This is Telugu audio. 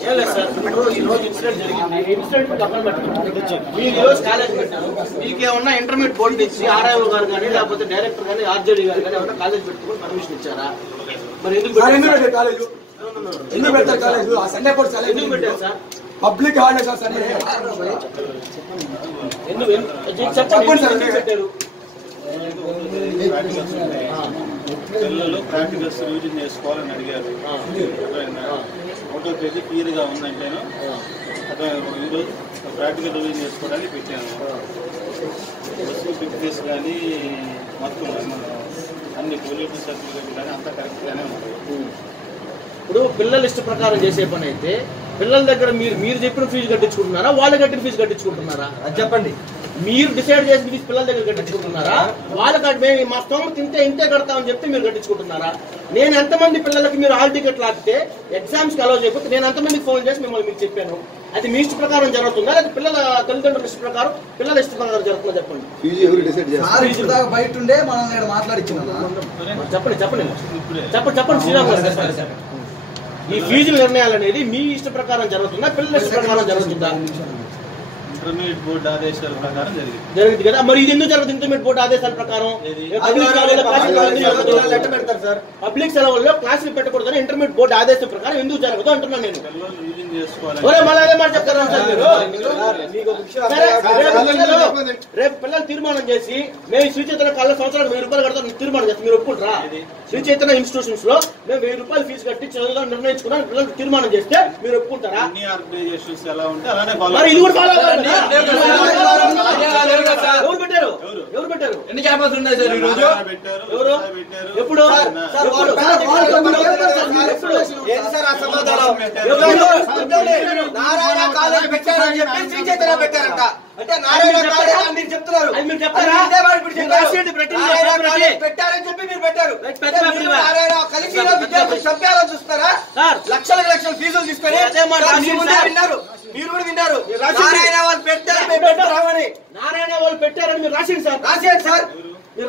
ఏం లేదు సార్ ఇప్పుడు ఈ రోజు ఇన్సిడెంట్ జరిగింది ఇన్సిడెంట్ పక్కన పెట్టండి మీరు ఈ రోజు కాలేజ్ పెట్టారు మీకేమన్నా ఇంటర్మీడియట్ బోర్డు ఇచ్చి ఆర్ఐఓ గారు కానీ లేకపోతే డైరెక్టర్ కానీ ఆర్జేడీ గారు కానీ ఏమన్నా కాలేజ్ పెట్టుకుని పర్మిషన్ ఇచ్చారా మరి ఎందుకు సార్ ఎందుకు పెట్టారు పెట్టారు కాలేజు ఎందుకు పెడతారు కాలేజు ఆ సండే పూట సెలవు ఎందుకు పెట్టారు sir public holiday sir Sunday ఎందుకు ఎందుకు- చెప్పండి చెప్పండి సార్. ఎందుకు పెట్టారు పిల్లలు ప్రాక్టికల్స్ రివిజన్ చేసుకోవాలని అడిగారు? ఒకటో తేదీ క్లియర్గా ఉందంటేను? ఈరోజు ప్రాక్టికల్ రివిజన్ చేసుకోవడానికి పెట్టాను. బస్సు ఫిట్నెస్ కానీ మొత్తం అన్ని పొల్యూషన్ సర్టిఫికేట్ కానీ అంతా కరెక్ట్ గానే ఉంది. ఇప్పుడు పిల్లల ఇష్ట ప్రకారం చేసే పని అయితే పిల్లల దగ్గర మీరు మీరు చెప్పిన ఫీజు కట్టించుకుంటున్నారా? వాళ్ళు కట్టిన ఫీజు కట్టించుకుంటున్నారా? చెప్పండి. మీరు డిసైడ్ చేసి ఫీజు పిల్లల దగ్గర కట్టించుకుంటున్నారా? వాళ్ళ కట్టి మేము మా స్తోమత తింటే ఇంతే కడతామని చెప్తే మీరు కట్టించుకుంటున్నారా? నేను ఎంతమంది పిల్లలకి మీరు హాల్ టికెట్ లాగితే ఎగ్జామ్స్కి అలౌ చేయకపోతే నేను ఎంతమందికి ఫోన్ చేసి మిమ్మల్ని మీకు చెప్పాను? అది మీ ఇష్ట ప్రకారం జరుగుతుందా? లేదా పిల్లల తల్లిదండ్రుల ఇష్ట ప్రకారం పిల్లల ఇష్ట ప్రకారం జరుగుతుందా చెప్పండి? ఫీజు ఎవరు డిసైడ్ చేస్తారు? సార్ ఇప్పుడు దాకా బయట ఉండే చెప్పండి చెప్పండి. చెప్పండి చెప్పండి శ్రీరామ్ గారు ఈ ఫీజుల నిర్ణయాలు అనేది మీ ఇష్ట ప్రకారం జరుగుతుందా? పిల్లల ఇష్ట ప్రకారం జరుగుతుందా? ఇంటర్మీడియట్ బోర్డు ఆదేశాల ప్రకారం జరిగింది. జరిగింది కదా? మరి ఇది ఎందుకు జరుగుతుంది ఇంటర్మీడియట్ బోర్డు ఆదేశాల ప్రకారం? పబ్లిక్ సెలవుల్లో క్లాసులు పెట్టకూడదని ఇంటర్మీడియట్ బోర్డు ఆదేశం ప్రకారం ఎందుకు జరగదు అంటున్నాను నేను. రేపు. పిల్లలు తీర్మానం చేసి మేము శ్రీ చైతన్య కాలేజ్ సంవత్సరానికి వెయ్యి రూపాయలు కడతాం తీర్మానం చేస్తాం మీరు ఒప్పుకుంటారా? శ్రీ చైతన్య ఇన్స్టిట్యూషన్స్లో మేము వెయ్యి రూపాయలు ఫీజు కట్టి చదువుగా నిర్ణయించుకున్నాం పిల్లలు తీర్మానం చేస్తే మీరు ఒప్పుకుంటారా? ఇది కూడా సార్ ఎవరు పెట్టారు ఎవరు? ఎవరు పెట్టారు ఎన్ని క్యాంపస్ ఉన్నాయి సార్ ఈ రోజు నారాయణ పెట్టారు ఎవరు? ఉషా పెట్టారు ఎప్పుడు? నారాయణ కాలేజ్ పెట్టారని చెప్పి శ్రీ చైతన్య పెట్టారంట అంటే నారాయణ కాలేజ్ అని మీరు చెప్తున్నారు పెట్టారని చెప్పి పెట్టారు. నారాయణ కలిసి విద్యార్థులు చంపేయాలని చూస్తారా. లక్షలకు లక్షల ఫీజులు తీసుకొని. విన్నారు మీరు కూడా విన్నారు. నారాయణ వాళ్ళు పెడితే మేము పెట్టారా? పెట్టామని నారాయణ వాళ్ళు పెట్టారని మీరు రాసింది సార్. రాసేయండి సార్. మీరు